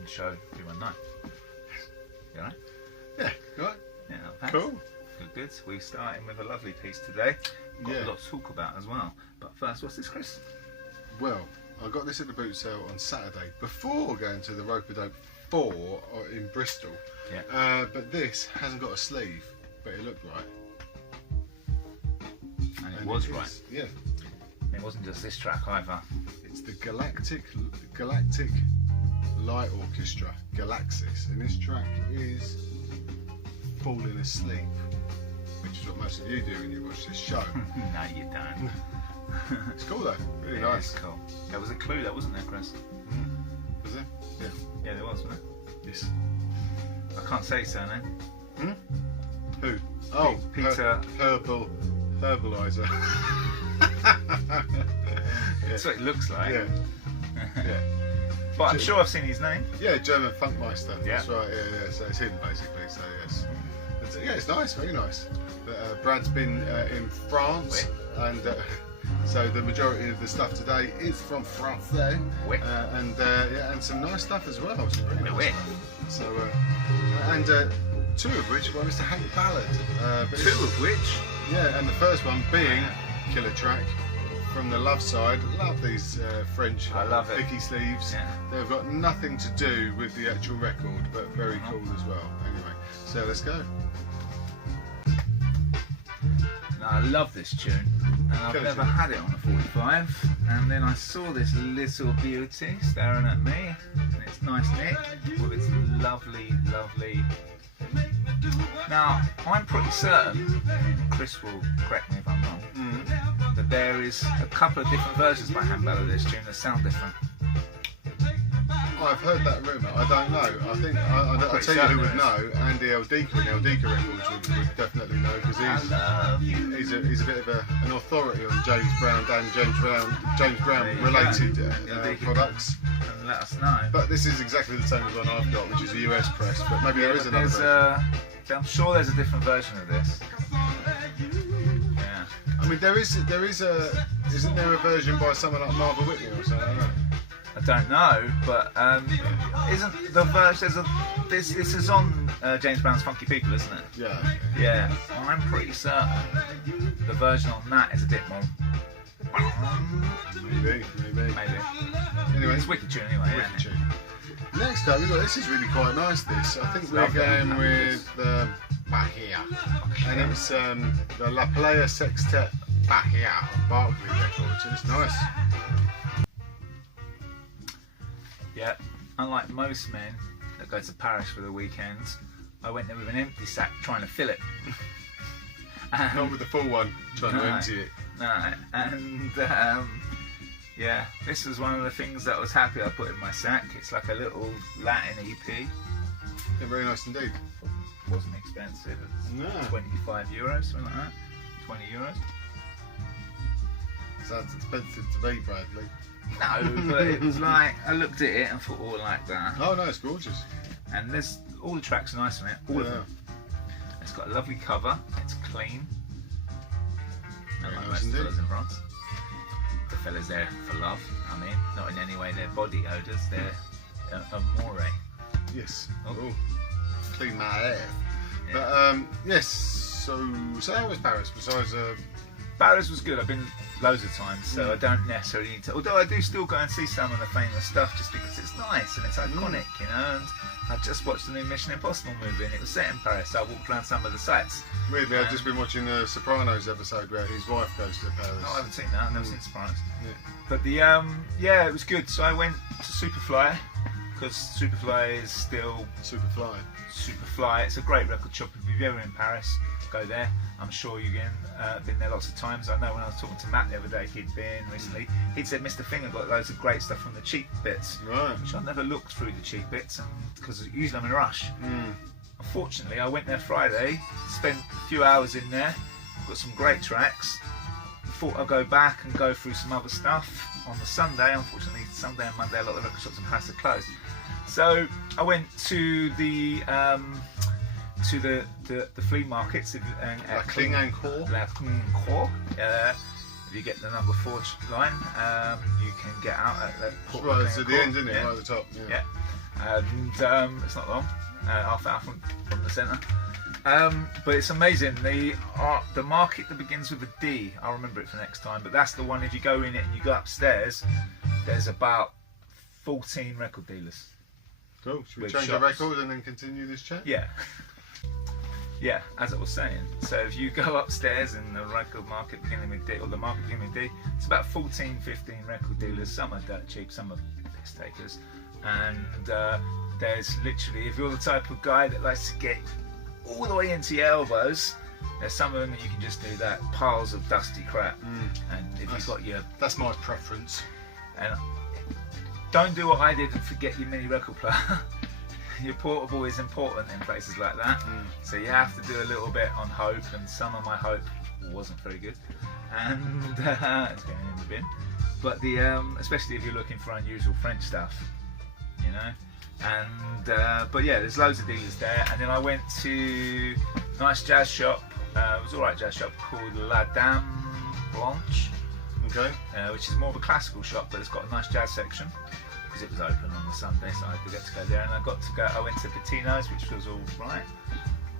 welcome to the show 319. You alright? Yeah, right. Yeah, thanks. Cool. Good. We're starting with a lovely piece today. Got Yeah. a lot to talk about as well. But first, what's this, Chris? Well, I got this at the boot sale on Saturday before going to the Rope-a-Dope 4 in Bristol. Yeah. But this hasn't got a sleeve, but it looked right. And it was right. Yeah. It wasn't just this track either. It's the Galactic Light Orchestra, Galaxis, and this track is Falling Asleep, which is what most of you do when you watch this show. No, you don't. It's cool though, really It nice. is cool. There was a clue there, wasn't there, Chris? Was it? Yeah. Yeah, there was, wasn't Yes. there? I can't say his surname. Who? Oh, Peter. Herbalizer. That's what it looks like. Yeah. Yeah. But I'm sure I've seen his name. Yeah, German Funkmeister. Yeah. That's right. Yeah. So it's him basically. So yes. Yeah, it's nice, very nice. Brad's been in France, and so the majority of the stuff today is from France there, and some nice stuff as well. Some really nice stuff. So and two of which were Mr. Hank Ballard. Two of which? Yeah, and the first one being Killer Track from the Love side. Love these French I love it. picky sleeves. Yeah. They've got nothing to do with the actual record, but very cool as well. Anyway, so let's go. Now, I love this tune, and I've never had it on a 45. And then I saw this little beauty staring at me, and it's nice nick with its lovely. Now, I'm pretty certain, Chris will correct me if I'm wrong, that there is a couple of different versions by Hank Ballard of this tune that sound different. I've heard that rumour. I don't know. I think I'll tell you who would know. Andy Eldika and Eldika Records would definitely know, because he's a bit of an authority on James Brown and James Brown related products. And let us know. But this is exactly the same as one I've got, which is a US press. But maybe there is another version. I'm sure there's a different version of this. Yeah. I mean, there is a. Isn't there a version by someone like Marva Whitney or something? I don't know. I don't know, but isn't the verse? This is on James Brown's Funky People, isn't it? Yeah. Yeah. I'm pretty certain the version on that is a bit more. Maybe. Anyway, it's wicked tune anyway. Wicked tune. Next up, this is really quite nice. This I think we're going with Bahia, and it's the La Playa Sextet Bahia Barclay Records, and it's nice. Yeah, unlike most men that go to Paris for the weekends, I went there with an empty sack trying to fill it. Not with the full one, trying to empty it. No, and yeah, this was one of the things that I was happy I put in my sack. It's like a little Latin EP. Yeah, very nice indeed. Wasn't expensive. It's 25 euros, something like that. 20 euros. Sounds expensive to me, Bradley. No, but it was like, I looked at it and thought, oh, I like that. Oh no, it's gorgeous. And there's all the tracks are nice on it, all of them. It's got a lovely cover, it's clean. Very like nice most indeed. fellas in France. The fellas there for love, I mean, not in any way their body odours, they're amore. Yes. Oh. Clean my hair. Yeah. But yes, so how was Paris besides Paris was good, I've been loads of times, so I don't necessarily need to, although I do still go and see some of the famous stuff just because it's nice and it's iconic, and I just watched the new Mission Impossible movie and it was set in Paris, so I walked around some of the sites. Weirdly, I've just been watching the Sopranos episode where his wife goes to Paris. Oh, I haven't seen that, I've never seen Sopranos. Yeah. But the, yeah, it was good, so I went to Superfly, because Superfly is still Superfly. It's a great record shop. If you're ever in Paris, go there. I'm sure you've been there lots of times. I know when I was talking to Matt the other day, he'd been recently. He'd said Mr. Finger got loads of great stuff from the cheap bits, Right. which I've never looked through the cheap bits, and because usually I'm in a rush. Unfortunately, I went there Friday, spent a few hours in there, got some great tracks. Thought I'd go back and go through some other stuff on the Sunday. Unfortunately, Sunday and Monday a lot of the record shops in Paris are closed. So I went to the flea markets La Clignancourt. La Clignancourt. If you get the number 4 line, you can get out at the port. Right, it's at the end, isn't it? Yeah. Right at the top. Yeah. and it's not long, half hour from the centre. But it's amazing. The market that begins with a D, I'll remember it for next time, but that's the one. If you go in it and you go upstairs, there's about 14 record dealers. Cool. Should we With change shops. the record and then continue this chat? Yeah. Yeah, as I was saying. So if you go upstairs in the record market beginning with D, or the market beginning with D, it's about 14, 15 record dealers. Some are dirt cheap, some are piss takers. And there's literally, if you're the type of guy that likes to get all the way into your elbows, there's some of them that you can just do that, piles of dusty crap. And if you've got your... That's my preference. And don't do what I did and forget your mini record player. Your portable is important in places like that, so you have to do a little bit on hope, and some of my hope wasn't very good, and it's going in the bin. But especially if you're looking for unusual French stuff, you know. And but yeah, there's loads of dealers there. And then I went to a nice jazz shop. It was alright jazz shop called La Dame Blanche, Okay. which is more of a classical shop, but it's got a nice jazz section. Because it was open on the Sunday, so I could get to go there, and I went to Patino's, which was all right,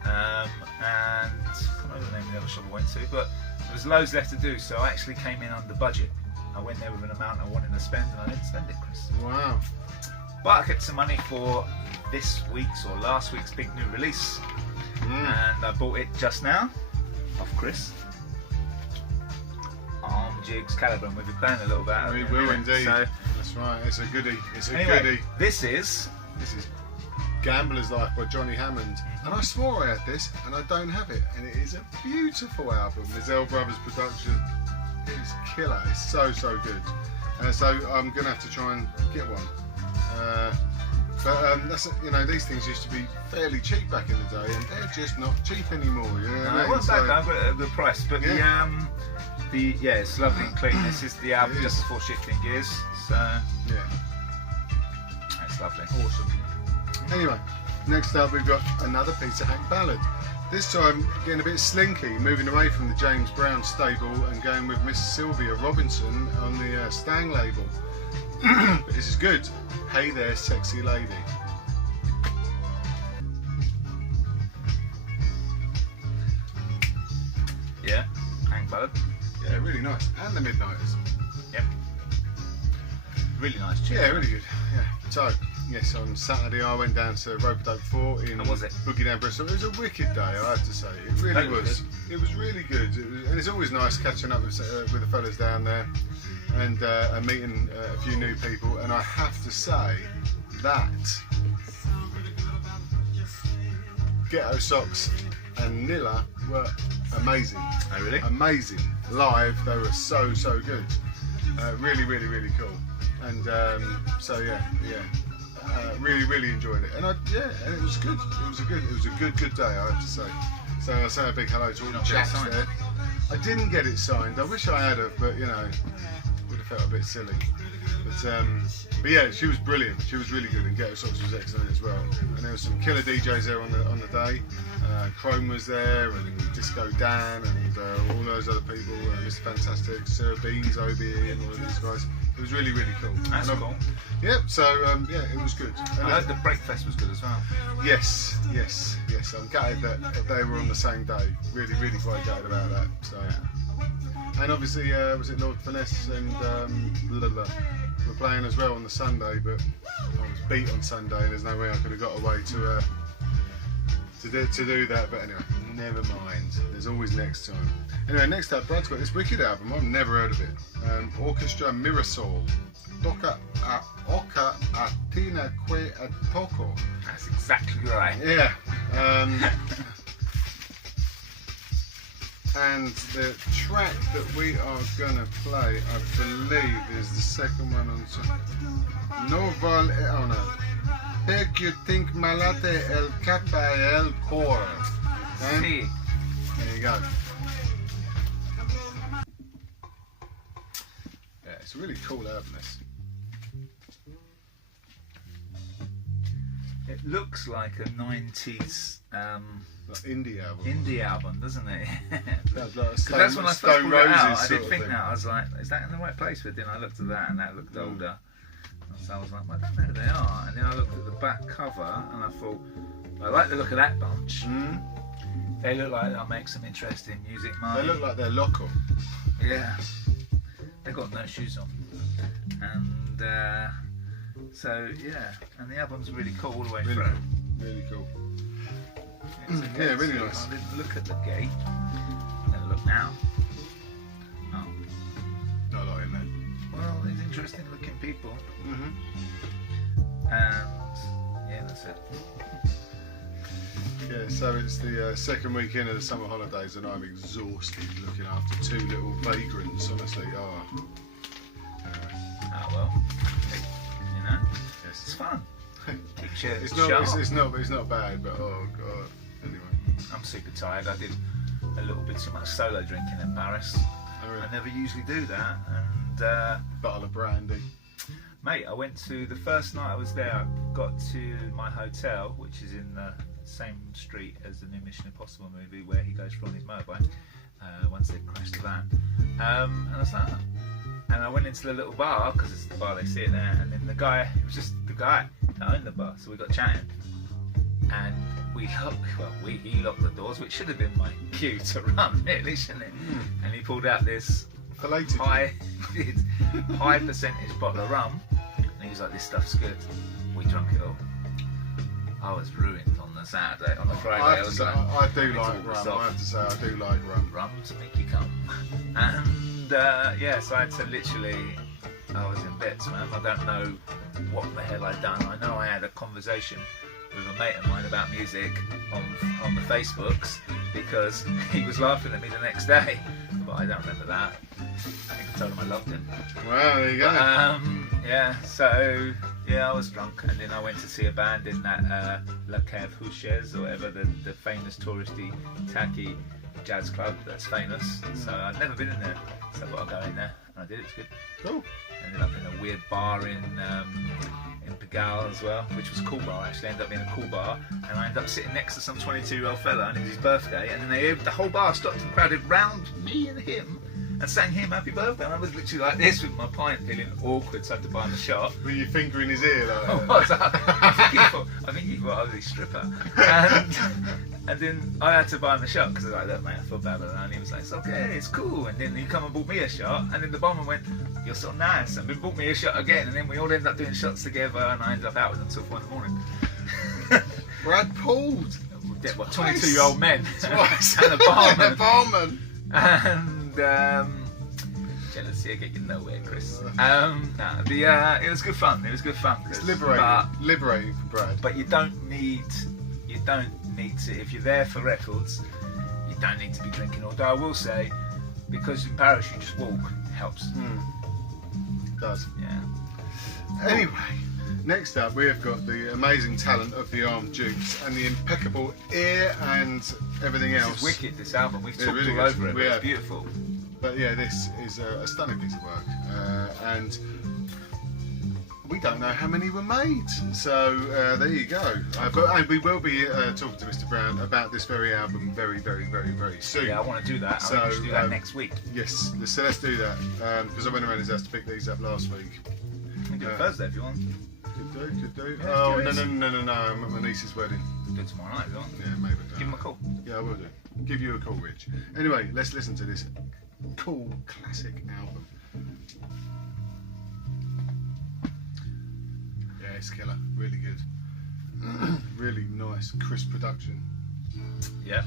and I can't remember the name of the other shop I went to, but there was loads left to do, so I actually came in under budget. I went there with an amount I wanted to spend, and I didn't spend it, Chris. Wow. But I kept some money for this week's or last week's big new release, and I bought it just now off Chris. On Jigs Calibre, and we've been playing a little bit. We will indeed. So, that's right. It's a goodie. It's a anyway, goodie. This is Gambler's Life by Johnny Hammond. And I swore I had this, and I don't have it. And it is a beautiful album. Lizelle Brothers production. It's killer. It's so good. So I'm gonna have to try and get one. But that's, you know, these things used to be fairly cheap back in the day, and they're just not cheap anymore. You know what I mean? it wasn't bad though, I've got it at a good price. But yeah, it's lovely and clean. This is the album just before shifting gears. So yeah, it's lovely. awesome. Anyway, next up we've got another Peter Hank ballad. This time getting a bit slinky, moving away from the James Brown stable and going with Miss Sylvia Robinson on the Stang label. But this is good. Hey there, sexy lady. Yeah, Hank ballad. Yeah, really nice. And the Midnighters. Yep. Really nice tune. Yeah, really good. Yeah. So, yes, on Saturday I went down to Rope-a-Dope 4 in How was it? Boogie Down Bristol. It was a wicked day, I have to say. It really Totally was. It was really good. And it's always nice catching up with the fellas down there and meeting a few new people. And I have to say that Ghetto Socks and Nilla were amazing. Oh really? Amazing. Live, they were so good. Really cool. And so yeah, really enjoyed it. And and it was good. It was a good day, I have to say. So I say a big hello to all the chaps there. I didn't get it signed. I wish I had have, but you know, would have felt a bit silly. But yeah, she was brilliant. She was really good, and Ghetto Socks was excellent as well. And there were some killer DJs there on the day. Chrome was there, and Disco Dan, and all those other people. Mr. Fantastic, Sir Beans, OBE, and all of these guys. It was really cool. That's cool. Yep. So yeah, it was good. And I heard the Breakfast was good as well. Yes. I'm gutted that they were on the same day. Really quite gutted about that. So. And obviously, was it Lord Finesse and were playing as well on the Sunday, but I was beat on Sunday, and there's no way I could have got away to do that. But anyway, never mind. There's always next time. Anyway, next up, Brad's got this wicked album. I've never heard of it. Orchestra Mirasol. Toca Atina Que a Toco. That's exactly right. Yeah. And the track that we are gonna play, I believe, is the second one on Noval. Oh no. Pek you think malate el capa el core. Okay? See. There you go. Yeah, it's a really cool album. This. It looks like a 90s Like indie album. doesn't it? Like Because that's when I first Stone pulled it out. Roses I sort did of think thing. that. I was like, is that in the right place? But then I looked at that, and that looked older. So I was like, well, I don't know who they are. And then I looked at the back cover, and I thought, I like the look of that bunch. They look like they'll make some interesting music, Marty. They look like they're local. Yeah. They got no shoes on. And so, yeah. And the album's really cool all the way through. Really cool. Yeah, really nice. I didn't look at the gate. I'm going to look now. Oh. Not a lot in there. Well, these interesting looking people. Mm-hmm. And yeah, that's it. Yeah, so it's the second weekend of the summer holidays, and I'm exhausted looking after two little vagrants. Honestly, Anyway. Oh well, you know, Yes. it's fun. Keeps you It's sharp. not bad, but oh god. Anyway. I'm super tired. I did a little bit too much solo drinking in Paris. Oh, really? I never usually do that, and Bottle of brandy. mate, I went to the first night I was there. I got to my hotel, which is in the same street as the new Mission Impossible movie, where he goes from his motorbike once they crash the van. And I was like, oh. And I went into the little bar, because it's the bar they see it there, and then it was just the guy that owned the bar, so we got chatting. And he locked the doors, which should have been my cue to run, really, shouldn't it? And he pulled out this high percentage bottle of rum, and he was like, this stuff's good. We drunk it all. I was ruined on the Saturday, on the Friday. I do like rum. off. I have to say, I do like rum. Rum to make you come. And yeah, so I had to I was in bits, man. I don't know what the hell I'd done. I know I had a conversation with a mate of mine about music on the Facebooks, because he was laughing at me the next day, but I don't remember that. I think I told him I loved him. Well, there you go. Yeah, so yeah, I was drunk, and then I went to see a band in that La Cave Houches or whatever, the famous touristy tacky jazz club that's famous. So I'd never been in there, so I thought I'd go in there, and I did. It was good. Cool. Ended up in a weird bar in Pigalle as well, which was a cool bar actually. Ended up being a cool bar, and I ended up sitting next to some 22-year-old fella, and it was his birthday, and then the whole bar stopped and crowded round me and him and sang him happy birthday, and I was literally like this with my pint, feeling awkward, so I had to buy him a shot. Were you fingering his ear like that? I think he thought I was his stripper. And then I had to buy him a shot, because I was like, look mate, I feel bad about that. And he was like, it's okay, it's cool. And then he come and bought me a shot, and then the barman went, you're so nice, and then bought me a shot again, and then we all ended up doing shots together, and I ended up out with them till 4 in the morning. Brad pulled. Yeah, what, 22-year-old men. Twice. And a barman. And a barman. And jealousy will get you nowhere, Chris. It was good fun. It was good fun. It's liberating for Brad. But you don't need to, if you're there for records, you don't need to be drinking. Although I will say, because in Paris you just walk, it helps. It does. Yeah. Anyway, next up we have got the amazing talent of the Armed Dukes and the impeccable ear and everything else. It's wicked, this album. We've talked really all is. over it, but Yeah. it's beautiful. But yeah, this is a stunning piece of work, and we don't know how many were made. So there you go. And we will be talking to Mr. Brown about this very album very, very, very, very soon. Yeah, I want to do that. I think we should do that next week. Yes, so let's do that, because I went around his house to pick these up last week. We can do it Thursday if you want. Could do. Yeah, Oh, let's do it. no, I'm at my niece's wedding. We'll do it tomorrow night if you want. Yeah, maybe. Give him a call. Yeah, I will do. Give you a call, Rich. Anyway, let's listen to this cool classic album. Yeah, it's killer. Really good. Really nice, crisp production. Yeah.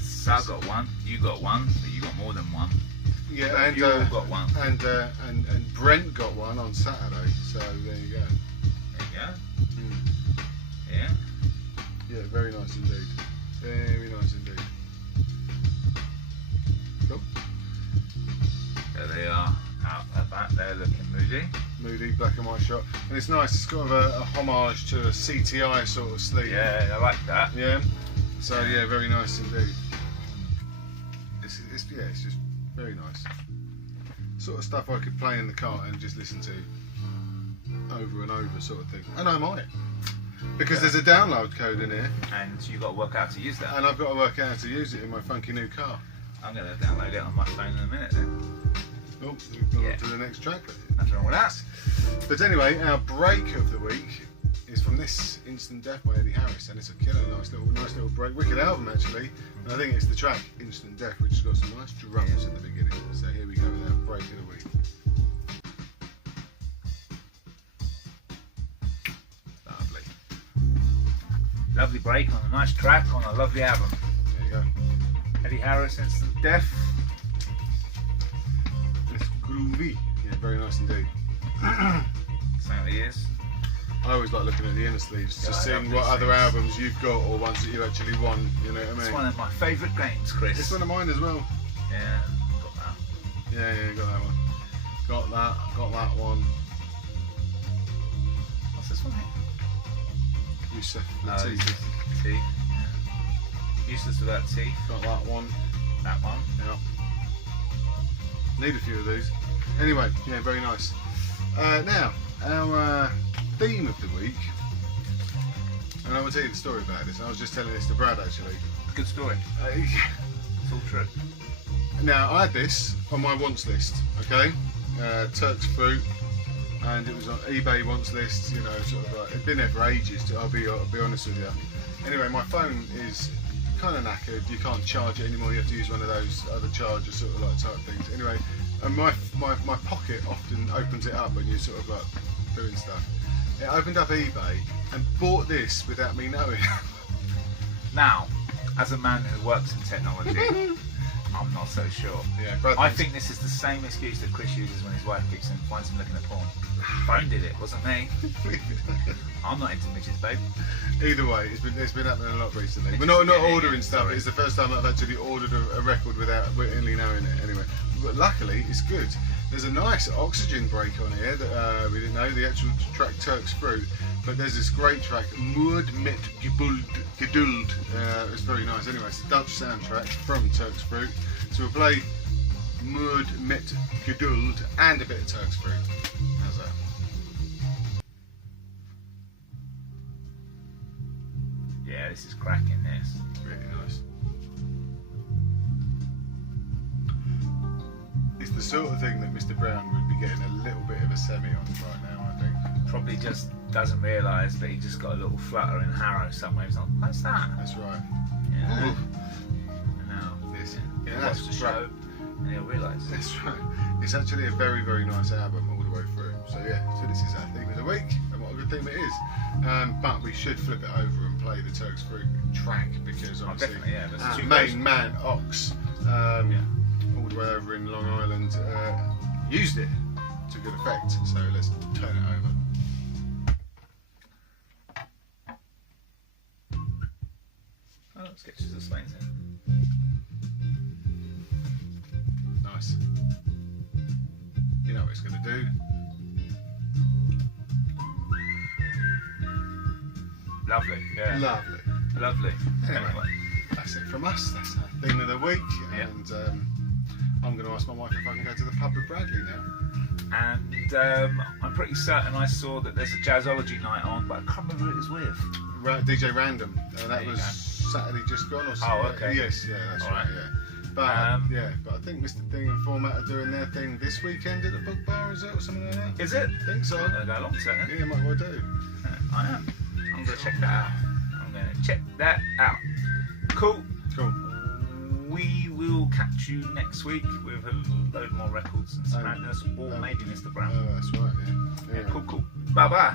So I got one, you got one, but you got more than one. Yeah, But and you all got one. and Brent got one on Saturday. So there you go. There you go. Yeah. Yeah, very nice indeed. Very nice indeed. Cool. There they are, out at back there looking moody. Moody, black and white shot. And it's nice, it's kind of a homage to a CTI sort of sleeve. Yeah, I like that. Yeah. So yeah, very nice indeed. It's just very nice. Sort of stuff I could play in the car and just listen to over and over sort of thing. And I might. Because there's a download code in here. And you got to work out to use that. And I've got to work out how to use it in my funky new car. I'm going to download it on my phone in a minute then. Oh, we've gone Yeah. on to the next track. Nothing wrong with that. But anyway, our break of the week is from this Instant Death by Eddie Harris, and it's a killer, nice little break, wicked album actually. And I think it's the track Instant Death, which has got some nice drums at the beginning. So here we go with our break of the week. Lovely. Lovely break on a nice track on a lovely album. There you go. Eddie Harris, Instant Death. It's groovy. Yeah, very nice indeed. Certainly is. I always like looking at the inner sleeves, Yeah, just I love seeing what these other things. albums you've got or ones that you actually want. You know what I mean? It's one of my favourite games, Chris. It's one of mine as well. Yeah, got that. Yeah, got that one. Got that one. What's this one here? Yusuf Oh, Lateef. this is teeth. Yeah. Useless without teeth. Got that one. That one. Yeah. Need a few of these. Anyway, yeah, very nice. Now, our theme of the week, and I will tell you the story about this. I was just telling this to Brad actually. Good story. It's all true. Now, I had this on my wants list, okay? Turk's Fruit, and it was on eBay wants list, you know, sort of like, it'd been there for ages, I'll be honest with you. Anyway, my phone is kind of knackered, you can't charge it anymore, you have to use one of those other charger sort of like type things. Anyway, and my pocket often opens it up when you're sort of like doing stuff. It opened up eBay and bought this without me knowing. Now, as a man who works in technology, I'm not so sure. Yeah, Brad I thinks- think this is the same excuse that Chris uses when his wife finds him looking at porn. Phone did it, wasn't me. I'm not into midgets, babe. Either way, it's been happening a lot recently. We're just not getting ordering it, stuff. sorry. It's the first time I've actually ordered a record without really knowing it. Anyway, but luckily it's good. There's a nice oxygen break on here that we didn't know. The actual track Turk's Fruit, but there's this great track Moed met Geduld. It's very nice. Anyway, it's a Dutch soundtrack from Turk's Fruit. So we'll play Moed met Geduld and a bit of Turk's Fruit. How's that? Yeah, this is cracking, this. Really nice. It's the sort of thing that Mr. Brown would be getting a little bit of a semi on right now, I think. Probably just doesn't realise that he just got a little flutter in Harrow somewhere. He's like, what's that? That's right. Yeah. Ooh, And now, Yes. he'll Yeah, watch that's the show and he'll realise. that's right. It's actually a very, very nice album all the way through. So yeah, so this is our theme of the week, and what a good theme it is. But we should flip it over and play the Turk's Fruit track because Oh, obviously definitely, yeah. There's our two main versions. man Ox, all the way over in Long Island, used it to good effect. So let's turn it over. Oh, let's get the Swains in. Nice. You know what it's going to do. Lovely, yeah. Lovely. Lovely. Anyway. Anyway. That's it from us. That's our theme of the week. Yeah. And I'm going to ask my wife if I can go to the pub with Bradley now. And I'm pretty certain I saw that there's a jazzology night on, but I can't remember who it was with. DJ Random. That There you was go. Saturday just gone or Oh, something. okay. Yes, yeah, that's All right. right. Yeah. But yeah, but I think Mr. Thing and Format are doing their thing this weekend at the book bar, is it, or something like that? Is it? I think so. I'm going to go along to it. Yeah, might well do. I am. I'm going to check that out. I'm going to check that out. Cool. Cool. We will catch you next week with a load more records and some Oh. madness, or maybe Mr. Brown. Oh, that's right. Yeah. Yeah, cool. Bye bye.